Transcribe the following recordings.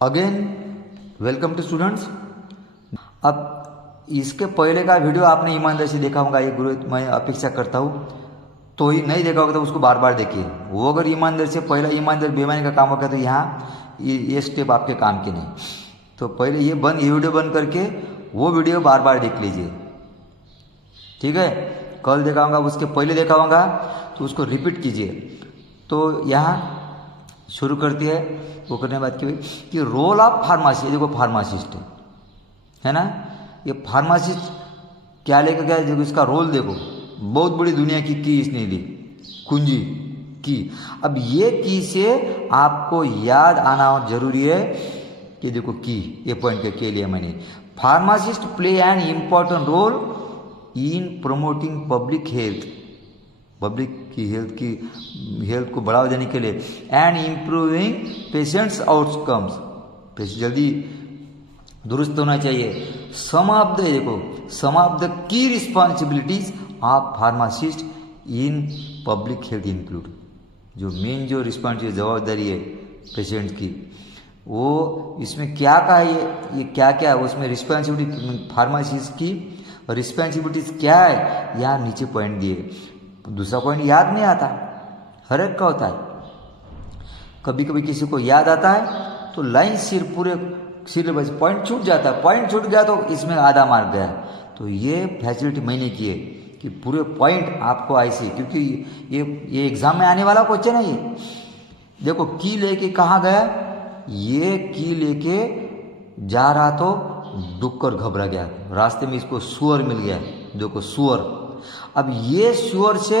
Again welcome to students. अब इसके पहले का वीडियो आपने ईमानदारी से देखा होगा, ये गुरु मैं अपेक्षा करता हूँ। तो ही नहीं देखा होगा तो उसको बार बार देखिए। वो अगर ईमानदारी से पहला ईमानदारी बेईमानी का काम होगा तो यहाँ ये स्टेप आपके काम के नहीं। तो पहले ये वीडियो बंद करके वो वीडियो बार बार देख लीजिए, ठीक है। कल देखा होगा, उसके पहले देखा होगा तो उसको रिपीट कीजिए। तो यहाँ शुरू करती है। वो करने के बाद कि रोल ऑफ फार्मासी, देखो फार्मासिस्ट है ना, ये फार्मासिस्ट क्या लेकर गया, देखो इसका रोल देखो। बहुत बड़ी दुनिया की इसने दी, कुंजी की। अब ये की से आपको याद आना जरूरी है कि देखो की, ये पॉइंट के लिए मैंने pharmacist play an important role in promoting public health, public की हेल्थ को बढ़ावा देने के लिए, and improving patients outcomes, patient जल्दी दुरुस्त होना चाहिए। Some of the key responsibilities of pharmacist in public health include, जो मेन जो रिस्पॉन्सिबिलिटी जवाबदारी है पेशेंट की, वो इसमें क्या कहा है, ये क्या क्या है उसमें रिस्पॉन्सिबिलिटी फार्मासिस्ट की रिस्पॉन्सिबिलिटीज क्या है, यहाँ नीचे पॉइंट दिए। दूसरा पॉइंट याद नहीं आता, हर एक का होता है। कभी कभी किसी को याद आता है तो लाइन पूरे सिलेबस पॉइंट छूट जाता है, पॉइंट छूट गया तो इसमें आधा मार्क गया। तो ये फैसिलिटी मैंने की है कि पूरे पॉइंट आपको ऐसे, क्योंकि ये एग्जाम में आने वाला क्वेश्चन है। ये देखो की लेके कहाँ गया, ये की लेके जा रहा तो डूब कर घबरा गया, रास्ते में इसको सुअर मिल गया। देखो सुअर, अब ये सुअर से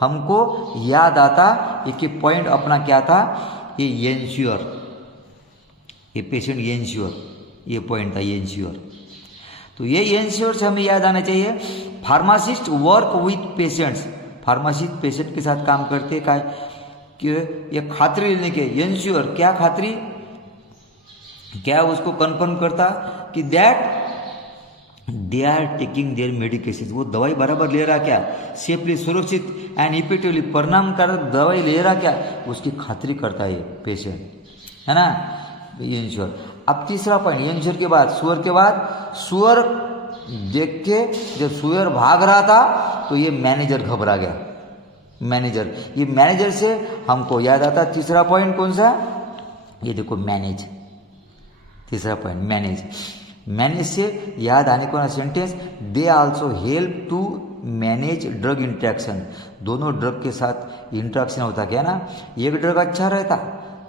हमको याद आता एक पॉइंट अपना क्या था, ये एंश्योर, ये पेशेंट एंश्योर, ये पॉइंट था एंश्योर। तो ये एंश्योर से हमें याद आना चाहिए। Pharmacist work with patients, pharmacist patient के साथ काम करते का कि ये खातरी लेने के, एंश्योर क्या खातरी, क्या उसको कंफर्म करता कि that they are taking their medication, वो दवाई बराबर ले रहा क्या, सेफली सुरक्षित एंड इफेक्टिवली परिणामकारक दवाई ले रहा क्या, उसकी खातरी करता है पेशेंट, है ना, ये इंश्योर। अब तीसरा पॉइंट इंश्योर के बाद सुअर के बाद, सुअर देख के जब सुअर भाग रहा था तो ये मैनेजर घबरा गया, मैनेजर, ये मैनेजर से हमको याद आता तीसरा पॉइंट कौन सा, ये देखो मैनेज, तीसरा पॉइंट मैनेज। मैनेज से याद आने को ना sentence, they also help to manage drug interaction, दोनों ड्रग के साथ इंट्रैक्शन होता क्या ना, एक ड्रग अच्छा रहता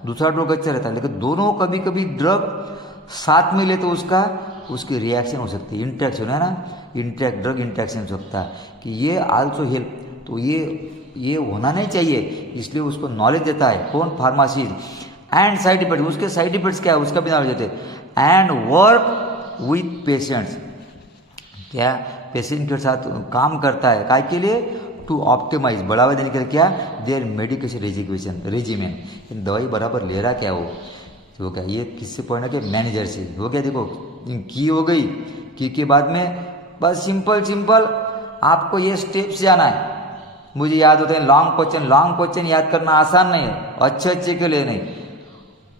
दूसरा ड्रग अच्छा रहता, लेकिन दोनों कभी कभी ड्रग साथ में ले तो उसकी रिएक्शन हो सकती है, इंट्रैक्शन है ना, ड्रग इंट्रैक्शन हो सकता है कि ये आल्सो हेल्प, तो ये होना नहीं चाहिए, इसलिए उसको नॉलेज देता है कौन, फार्मासिस्ट। एंड साइड इफेक्ट, उसके साइड इफेक्ट्स क्या है उसका भी नॉलेज देते हैं। एंड वर्क विथ पेशेंट्स, क्या पेशेंट के साथ काम करता है काय के लिए, टू ऑप्टिमाइज, बढ़ावा देने के लिए क्या, देयर मेडिकेशन रेजिमेंट, दवाई बराबर ले रहा क्या वो क्या, ये किससे पढ़ना क्या, मैनेजर से हो गया। देखो की हो गई, की के बाद में बस सिंपल आपको ये स्टेप्स जाना है। मुझे याद होता है लॉन्ग क्वेश्चन याद करना आसान नहीं है, अच्छे के लिए नहीं,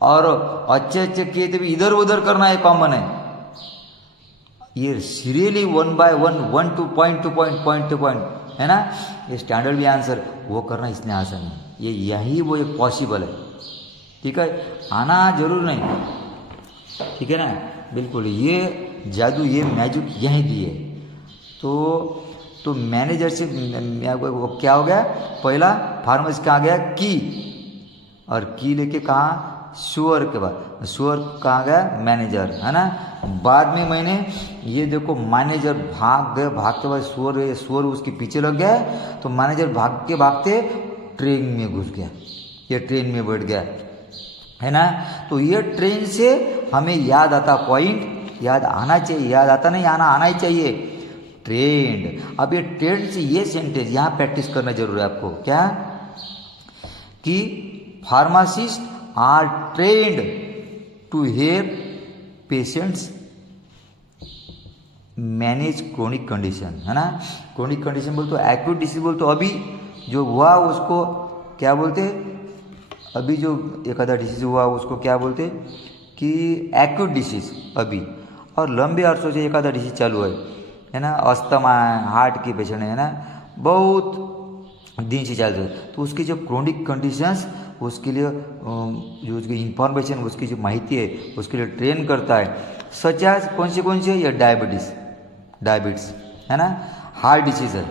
और अच्छे किए तो भी इधर उधर करना है कॉमन है। ये सीरियली 1 by 1 to point है ना, ये स्टैंडर्ड भी आंसर वो करना इसलिए आसान है, ये यही वो एक पॉसिबल है, ठीक है, आना जरूर नहीं, ठीक है ना, बिल्कुल ये जादू ये मैजिक यहीं दिए। तो मैनेजर से क्या हो गया, पहला फार्मेसी कहाँ गया की, और की लेके कहाँ सुअर के बाद, सुअर कहाँ गया मैनेजर, है ना। बाद में मैंने ये देखो मैनेजर भागते बाद सुअर उसके पीछे लग गया, तो मैनेजर भागते ट्रेन में घुस गया, ये ट्रेन में बैठ गया, है ना। तो ये ट्रेन से हमें याद आता पॉइंट, याद आना चाहिए, याद आता नहीं आना ही चाहिए, ट्रेंड। अब ये ट्रेंड से ये सेंटेंस यहाँ प्रैक्टिस करना जरूरी है आपको, क्या कि pharmacist are trained to help patients manage chronic condition, है ना। क्रोनिक कंडीशन बोलते तो एक्यूट डिसीज बोलते, तो अभी जो हुआ उसको क्या बोलते, अभी जो एक आधा डिसीज हुआ उसको क्या बोलते, कि एक्यूट डिसीज अभी, और लंबे अरसों से एक आधा डिसीज चालू है ना, अस्थमा है, हार्ट की पेशेंट है ना, बहुत दिन से चालू है, तो उसकी जो क्रोनिक कंडीशंस उसके लिए जो उसकी इंफॉर्मेशन, उसकी जो माहिती है उसके लिए ट्रेन करता है। सच एज कौन से ये डायबिटीज है ना, हार्ट डिसीज है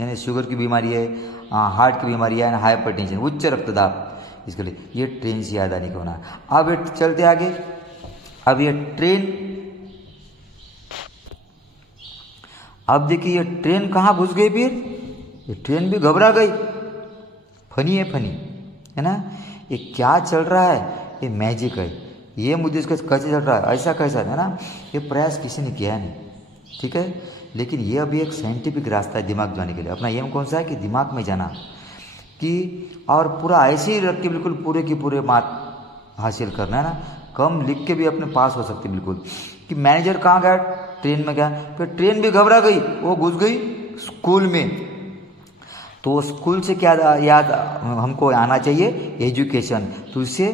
यानी शुगर की बीमारी है, हार्ट की बीमारी है, हाइपरटेंशन, उच्च रक्तदाब, इसके लिए ये ट्रेन से याद आने को होना। अब ये चलते आगे, अब ये ट्रेन, अब देखिए ये ट्रेन कहाँ घुस गई, फिर ये ट्रेन भी घबरा गई। फनी है ना, ये क्या चल रहा है, ये मैजिक है, ये मुद्दे कैसे चल रहा है, ऐसा कैसा है ना, ये प्रयास किसी ने किया नहीं, ठीक है। लेकिन ये अभी एक साइंटिफिक रास्ता है दिमाग जाने के लिए। अपना एम कौन सा है कि दिमाग में जाना, कि और पूरा ऐसे ही रख के बिल्कुल पूरे की पूरे मार्क हासिल करना है ना, कम लिख के भी अपने पास हो सकते बिल्कुल। कि मैनेजर कहाँ गया, ट्रेन में गया, फिर ट्रेन भी घबरा गई, वो घुस गई स्कूल में। तो स्कूल से क्या याद हमको आना चाहिए, एजुकेशन। तो इससे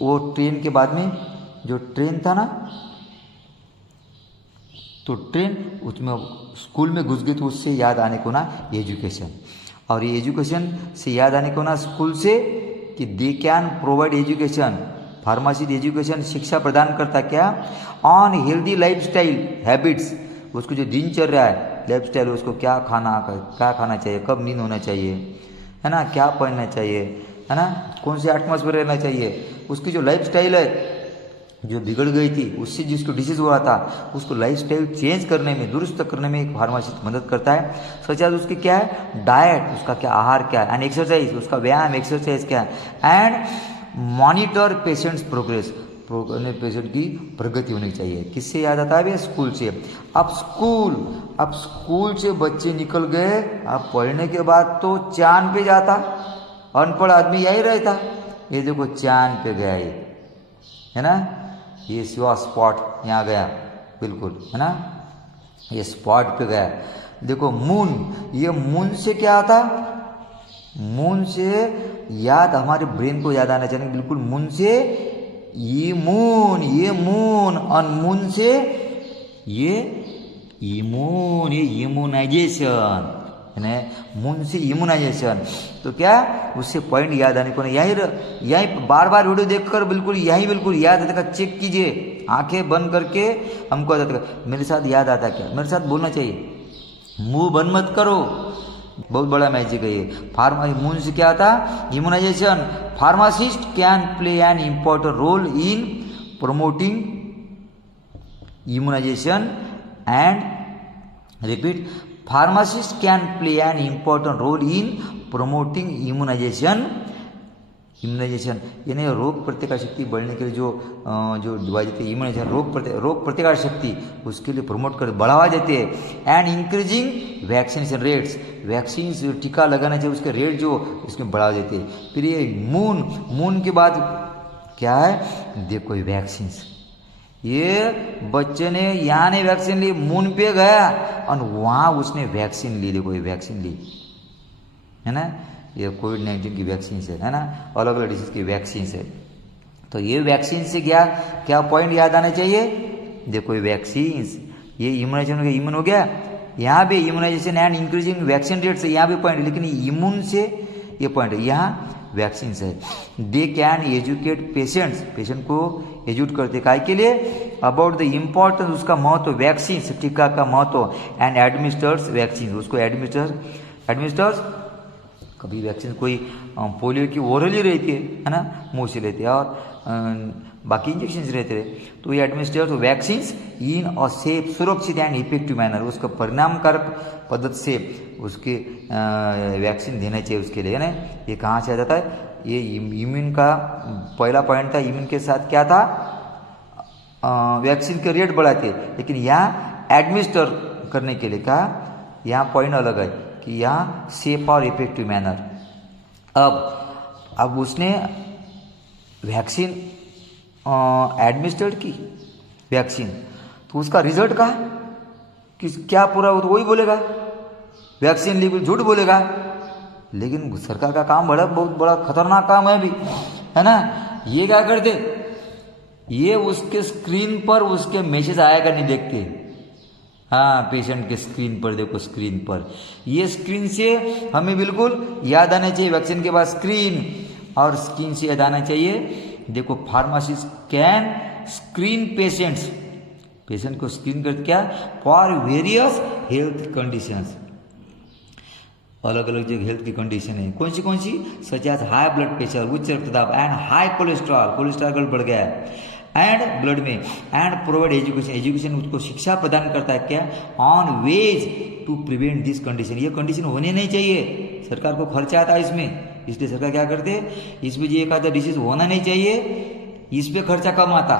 वो ट्रेन के बाद में जो ट्रेन था ना, तो ट्रेन उसमें स्कूल में घुस गई, तो उससे याद आने को ना एजुकेशन, और ये एजुकेशन से याद आने को ना स्कूल से कि they can provide education, pharmacy education शिक्षा प्रदान करता क्या, ऑन हेल्दी लाइफस्टाइल हैबिट्स, उसको जो दिनचर्या है लाइफस्टाइल, उसको क्या खाना चाहिए, कब नींद होना चाहिए है ना, क्या पहनना चाहिए है ना, कौन से एटमॉस्फेयर रहना चाहिए, उसकी जो लाइफस्टाइल है जो बिगड़ गई थी, उससे जिसको डिसीज हुआ था उसको लाइफस्टाइल चेंज करने में, दुरुस्त करने में एक फार्मासिस्ट मदद करता है। सच एज उसकी क्या है डाइट, उसका क्या आहार क्या है, एंड एक्सरसाइज, उसका व्यायाम एक्सरसाइज क्या है, and monitor patients progress, patient की प्रगति होनी चाहिए। किससे याद आता है, स्कूल से। अब स्कूल से बच्चे निकल गए, अब पढ़ने के बाद तो चांद पे जाता, अनपढ़ आदमी यही रहता। ये देखो चांद पे गया ये है ना, ये शिवा स्पॉट यहाँ गया बिल्कुल है ना, ये स्पॉट पे गया। देखो मून, ये मून से क्या आता, मून से याद हमारे ब्रेन को याद आना चाहिए बिल्कुल। मून से ये मून और मून से ये इम्यून, ये इम्यूनाइजेशन है, मून से इम्यूनाइजेशन। तो क्या उससे पॉइंट याद आने को नहीं, यही बार बार वीडियो देखकर बिल्कुल बिल्कुल याद आता है। चेक कीजिए आंखें बंद करके, हमको आता है मेरे साथ याद आता क्या, मेरे साथ बोलना चाहिए, मुंह बंद मत करो, बहुत बड़ा मैजिक है ये। मून से क्या था, immunization. Pharmacist can play an important role in promoting immunization and repeat, pharmacist can play an important role in promoting immunization यानी रोग प्रतिकार शक्ति बढ़ने के लिए जो दवाई देते हैं इम्यूनाइजेशन, रोग प्रतिकार शक्ति उसके लिए प्रमोट कर बढ़ावा देते हैं। And increasing vaccination rates, vaccine टीका लगाना चाहिए उसके रेट जो इसमें बढ़ा देते हैं। फिर ये मून के बाद क्या है, देखो ये वैक्सीन, ये बच्चे ने यहाँ ने वैक्सीन ली, मून पे गया और वहाँ उसने वैक्सीन ली, देखो ये वैक्सीन ली है ना, ये कोविड-19 की वैक्सीन है ना, अलग अलग डिसीज की वैक्सीन है। तो ये वैक्सीन से क्या पॉइंट याद आना चाहिए, देखो ये वैक्सीन, ये इम्यूनाइजेशन हो गया, यहाँ भी immunization and increasing vaccine rate से यहाँ भी पॉइंट, लेकिन इम्यून से ये पॉइंट यहाँ वैक्सीन है। दे कैन एजुकेट पेशेंट को एजुकेट करते काय के लिए, अबाउट द इम्पोर्टेंस, उसका महत्व, वैक्सीन टीका का महत्व, एंड एडमिनिस्टर्स वैक्सीन, उसको एडमिनिस्टर्स कभी वैक्सीन कोई पोलियो की ओरली रहती है ना, मुँह से लेते हैं, और बाकी इंजेक्शन रहते हैं, तो ये administers vaccine in a safe, सुरक्षित एंड इफेक्टिव मैनर, उसका परिणामकारक पद्धति से उसके वैक्सीन देना चाहिए उसके लिए ना। ये कहाँ से आ जाता है, ये इम्यून का पहला पॉइंट था, इम्यून के साथ क्या था, वैक्सीन के रेट बढ़ाते, लेकिन यहाँ एडमिनिस्टर करने के लिए कहा, यहाँ पॉइंट अलग है कि यहाँ सेफ और इफेक्टिव मैनर। अब उसने वैक्सीन एडमिनिस्ट्रेट की वैक्सीन, तो उसका रिजल्ट कहा कि क्या पूरा वो तो वही बोलेगा, वैक्सीन ली झूठ बोलेगा। लेकिन सरकार का काम बहुत बड़ा खतरनाक काम है अभी है ना। ये क्या करते, ये उसके स्क्रीन पर उसके मैसेज आएगा नहीं देखते। हाँ, पेशेंट के स्क्रीन पर देखो, स्क्रीन पर ये स्क्रीन से हमें बिल्कुल याद आना चाहिए वैक्सीन के बाद स्क्रीन, और स्क्रीन से याद आना चाहिए। देखो pharmacist can screen patients, patient को स्क्रीन करते क्या, फॉर वेरियस हेल्थ कंडीशंस, अलग अलग जो हेल्थ की कंडीशन है कौन सी, such as high blood pressure, उच्च रक्तदाब, एंड हाई कोलेस्ट्रॉल, कोलेस्ट्रॉल बढ़ गया है एंड ब्लड में, एंड प्रोवाइड एजुकेशन, एजुकेशन उसको शिक्षा प्रदान करता है क्या, on ways to prevent this condition, ये कंडीशन होने नहीं चाहिए। सरकार को खर्चा आता है इसमें, इसलिए सरकार क्या करते, इसमें जो एक आधा डिसीज होना नहीं चाहिए, इस पे खर्चा कम आता,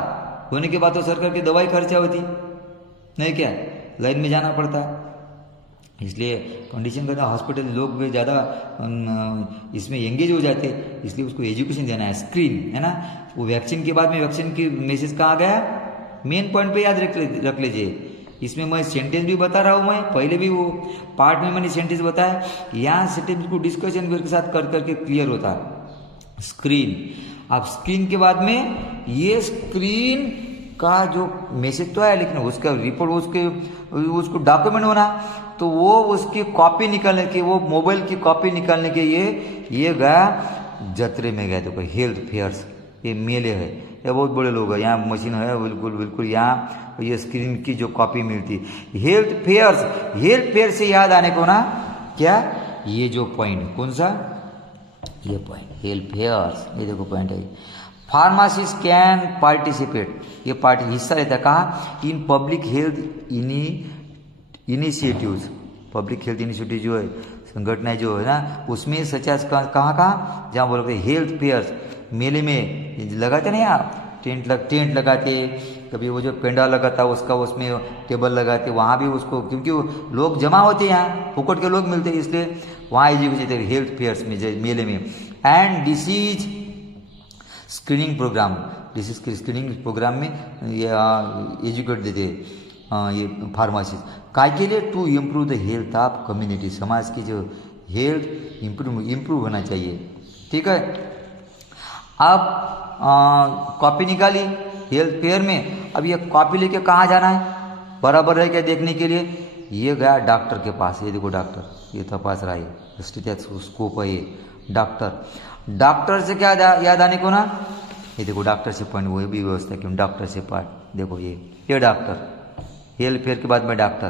होने के बाद तो सरकार की दवाई खर्चा होती नहीं, क्या लाइन में जाना पड़ता है। इसलिए कंडीशन करना, हॉस्पिटल लोग भी ज़्यादा इसमें एंगेज हो जाते, इसलिए उसको एजुकेशन देना है, स्क्रीन है ना। वो वैक्सीन के बाद में वैक्सीन की मैसेज कहाँ गया, मेन पॉइंट पे याद रख लीजिए। इसमें मैं सेंटेंस भी बता रहा हूँ, मैं पहले भी वो पार्ट में मैंने सेंटेंस बताया, यहाँ सेंटेंस को डिस्कशन के साथ कर करके क्लियर होता है। स्क्रीन, अब स्क्रीन के बाद में ये स्क्रीन का जो मैसेज तो है, लेकिन उसका रिपोर्ट उसको डॉक्यूमेंट होना, तो वो उसकी कॉपी निकालने की, वो मोबाइल की कॉपी निकालने के ये गया जतरे में गया, देखो हेल्थ फेयर्स, ये मेले है, ये बहुत बड़े लोग हैं, यहाँ मशीन है बिल्कुल यहाँ ये स्क्रीन की जो कॉपी मिलती। हेल्थ फेयर से याद आने को ना क्या, ये जो पॉइंट कौन सा, ये पॉइंट हेल्थ फेयर्स, ये देखो पॉइंट है। फार्मासिस्ट कैन पार्टिसिपेट, ये पार्टी हिस्सा लेता है कहाँ, इन public health initiatives, public health initiative जो है संगठनाएं जो है ना, उसमें सचास कहाँ जहाँ बोलते हेल्थ फेयर्स, मेले में लगाते नहीं आप, टेंट लगाते, कभी वो जो पेंडाल लगाता उसका उसमें टेबल लगाते, वहाँ भी उसको, क्योंकि लोग जमा होते हैं यहाँ, फुकट के लोग मिलते हैं, इसलिए वहाँ एजुकेशन हेल्थ फेयर्स में मेले में। And disease screening program, disease screening program में ये एजुकेट देते ये फार्मासिस्ट, काय के लिए, to improve the health of community, समाज की जो हेल्थ इम्प्रूव होना चाहिए। ठीक है, अब कॉपी निकाली हेल्थ फेयर में, अब ये कॉपी लेके कहाँ जाना है, बराबर है क्या देखने के लिए, ये गया डॉक्टर के पास, ये देखो डॉक्टर, ये तपास रहा है, स्टेथोस्कोप है ये, डॉक्टर से क्या याद आने को ना, ये देखो डॉक्टर से पॉइंट, वो भी व्यवस्था क्यों, डॉक्टर से पार्ट, देखो ये डॉक्टर, हेल्थ फेयर के बाद में doctor.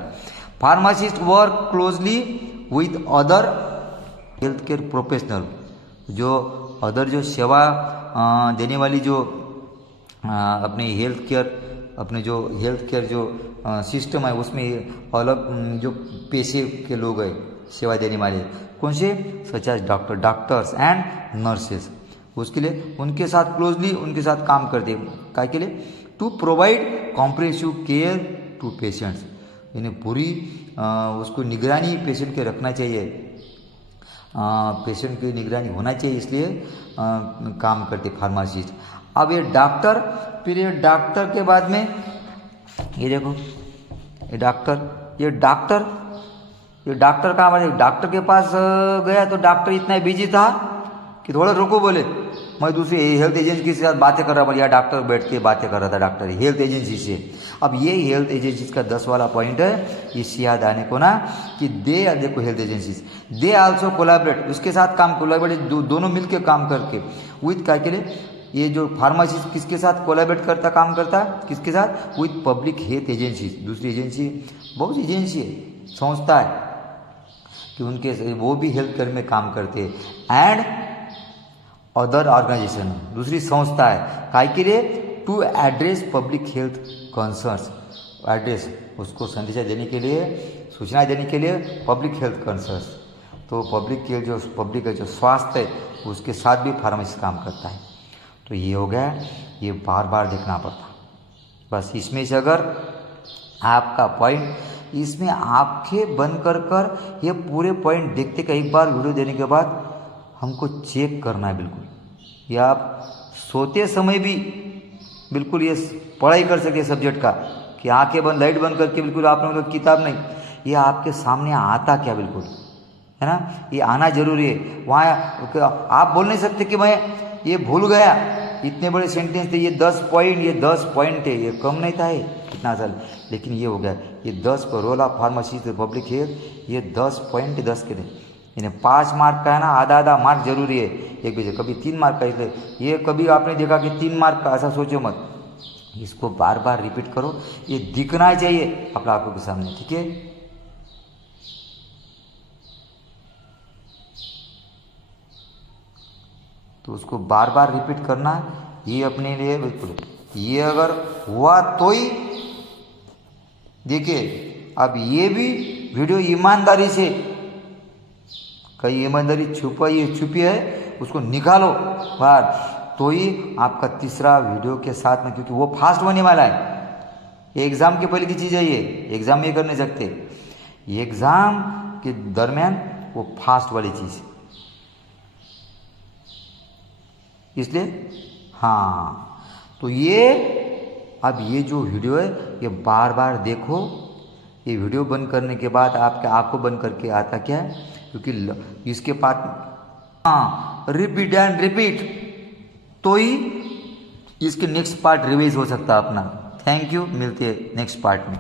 Pharmacist work closely with other health care professional, जो अदर जो सेवा देने वाली जो अपने हेल्थ केयर जो सिस्टम है, उसमें अलग जो पेशे के लोग हैं सेवा देने वाले, कौन से, such as doctors and nurses, उसके लिए उनके साथ क्लोजली उनके साथ काम करते हैं, काय के लिए, to provide comprehensive care to patients, इन्हें पूरी उसको निगरानी पेशेंट के रखना चाहिए, पेशेंट की निगरानी होना चाहिए, इसलिए काम करते फार्मासिस्ट। अब ये डॉक्टर, फिर ये डॉक्टर के बाद में ये देखो ये डॉक्टर कहाँ बात, डॉक्टर के पास गया तो डॉक्टर इतना बिजी था कि थोड़ा रुको, बोले मैं दूसरी हेल्थ एजेंसी के साथ बातें कर रहा हूँ, या डॉक्टर बैठ के बातें कर रहा था डॉक्टर हेल्थ एजेंसी से। अब ये हेल्थ एजेंसी का 10 वाला पॉइंट है, इससे याद आने को ना कि देखो health agencies they also collaborate, उसके साथ कोलैबोरेट दोनों मिलकर काम करके विथ क्या के लिए, ये जो फार्मासिस्ट किसके साथ कोलैबोरेट करता, काम करता किसके साथ, विथ पब्लिक हेल्थ एजेंसीज, दूसरी एजेंसी बहुत सी एजेंसी है, संस्था है कि उनके वो भी हेल्थ केयर में काम करते हैं, एंड अदर ऑर्गेनाइजेशन, दूसरी संस्था है, काय के लिए, to address public health concerns, address उसको संदेशा देने के लिए, सूचना देने के लिए पब्लिक हेल्थ कंसर्न्स, तो पब्लिक का जो स्वास्थ्य है उसके साथ भी फार्मासिस्ट काम करता है। तो ये हो गया, ये बार बार देखना पड़ता, बस इसमें से अगर आपका पॉइंट, इसमें आंखें बंद कर ये पूरे पॉइंट देखते का, एक बार वीडियो देने के बाद हमको चेक करना है बिल्कुल, या आप सोते समय भी बिल्कुल ये पढ़ाई कर सके सब्जेक्ट का, कि आंखें बंद, लाइट बंद करके बिल्कुल आप लोगों का किताब नहीं, ये आपके सामने आता क्या बिल्कुल, है ना, ये आना जरूरी है। वहाँ आप बोल नहीं सकते कि मैं ये भूल गया, इतने बड़े सेंटेंस थे, ये 10 पॉइंट, ये 10 पॉइंट है, ये कम नहीं था ये कितना साल, लेकिन ये हो गया, ये 10 पर role of pharmacy public health, ये 10 पॉइंट 10 के थे। इन्हें 5 मार्क का है ना, आधा आधा मार्क जरूरी है एक पेज, कभी 3 मार्क का, इसलिए ये कभी आपने देखा कि 3 मार्क का, ऐसा सोचो मत। इसको बार बार रिपीट करो, ये दिखना चाहिए अपने आंखों के सामने, ठीक है। तो उसको बार बार रिपीट करना, ये अपने लिए बिल्कुल, ये अगर हुआ तो ही देखिए। अब ये भी वीडियो ईमानदारी से, कई ईमानदारी छुपी है, उसको निकालो बाहर, तो ही आपका तीसरा वीडियो के साथ में, क्योंकि वो फास्ट होने वाला है। ये एग्जाम के पहले की चीज़ है, ये एग्जाम में कर नहीं सकते, ये एग्जाम के दरमियान वो फास्ट वाली चीज़, इसलिए हाँ। तो ये अब ये जो वीडियो है ये बार बार देखो। ये वीडियो बंद करने के बाद आपके आंखों बंद करके आता क्या है, क्योंकि इसके पार्ट, हाँ, रिपीट एंड रिपीट, तो ही इसके नेक्स्ट पार्ट रिवाइज हो सकता है अपना। थैंक यू, मिलते हैं नेक्स्ट पार्ट में।